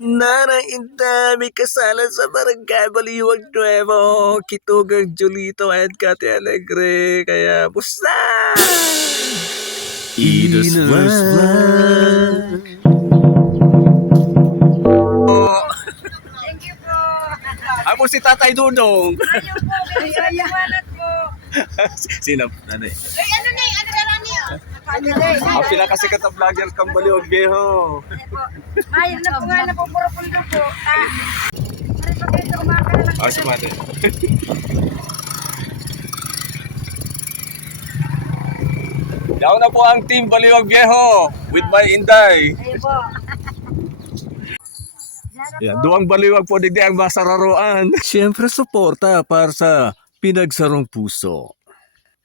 Narainda, may kasalan sa Barangay Baliwag Nuevo, Kitugang Julito and Kati Alegre, kaya busta! Idos Vlog! Thank you po. Ako si Tatay Dudong. Ayaw po, ayawalat po. Sino? Nanay. Ay, ano na eh, ano na lang niyo? Ano na eh, Ang pinakasikat na vlogger kang Baliwag Viejo. Mayroon na po nga na po, puro pundo po. Pare pa kayo kumakala lang. Ah, si Mate. Yaw na po ang team Baliwag Viejo with my Inday. Ayun po. Yan, duwang baliwag po digdi ang masararuan. Siyempre, suporta para sa Pinagsarong Puso.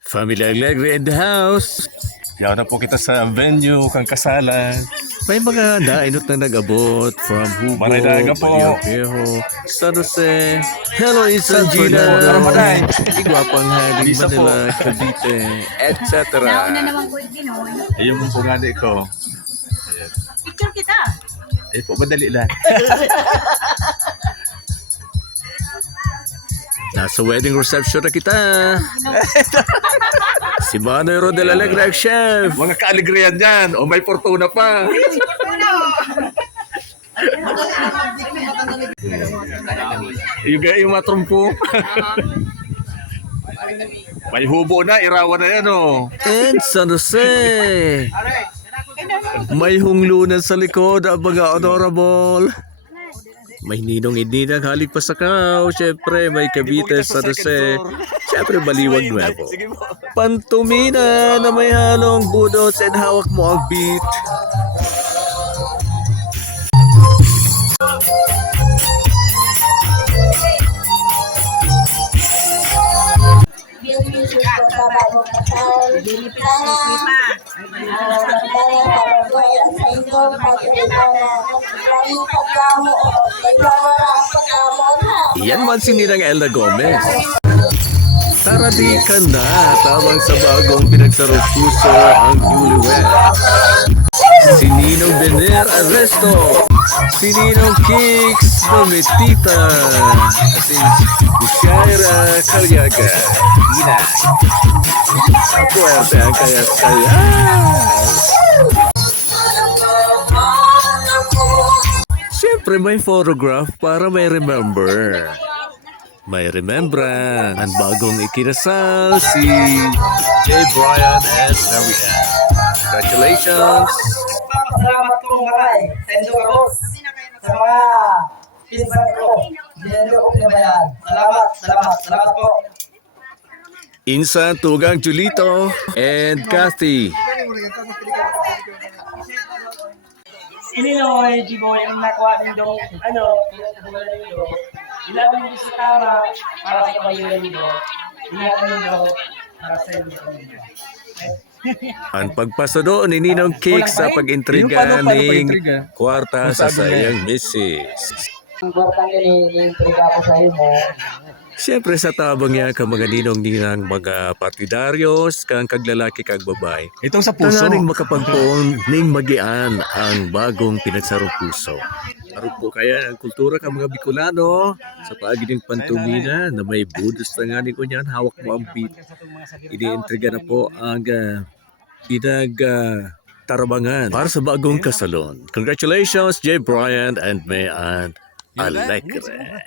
Family Alegre in the house. Yaw na po kita sa venue kang kasalan. May mga nainot na nag-abot from Hugo, Maraydaga po. Baliwag Viejo, San Jose, Hello San Gina, Ramadan. Igwapang Haling Lisa po. Manila, Cavite, etc. Nauna naman po yung Pinoy. Ayun po gani ko. Picture kita. Eh po, madali lang. Nasa wedding reception na kita. Si Manoy Rodel Alegre, chef. Mga kaaligrihan yan. O may fortuna pa. yung matrumpo. May hubo na, irawan na yan o. And San Jose. May hunglunan sa likod ang mga honorable. May ninong idinang halik pa sa kao. Siyempre, may Cavite, San Jose. Siyempre, Baliwag Nuevo. Sige po. Pantumina na may halong budos and hawak mo ang beat. Yan man si Ninang Elda Gomez. Tara di ka na, tawang sa bagong pinagsarong puso ang newlywed. Si Ninong Bener Arresto, si Ninong Kicks Domitita, at si Shaira Carriaga. Ina, puwerte ang kaya-kaya. Siyempre may photograph para may remember. May remembrance. Ang bagong ikinasal si J. Brian and Marianne. Congratulations! Salamat ko maray sa inyo ako sa mga pinsan ko. Hindi ko pinabayaan. Salamat po. Insan, Tugang, Julito, and Kathy. Ininoy, Jiboy, ang nakuha nindo, pinagkagulan nindo, ilaban nindo sa tama para sa kabayulan nindo, ingatan nindo para sa inyo nindo. Ang pagpasado ni Ninong Cake sa pag-intriga ng kwarta sa sayang misis. Ang kwartang ini-intriga ko sa inyo, Siyempre sa tabang niya ka mga ninong-ninang mga partidaryos, kang kaglalaki kag babae. Itong sa puso. Tanganing makapagpoon ning magian ang bagong pinagsarong puso. Arog po kaya ang kultura ka mga Bicolano sa paagi ng pantumina na may budos na nga ni ko niyan, hawak mo ang beat. Iniintriga na po ang tarabangan para sa bagong kasalon. Congratulations, J. Bryant and May Alegre.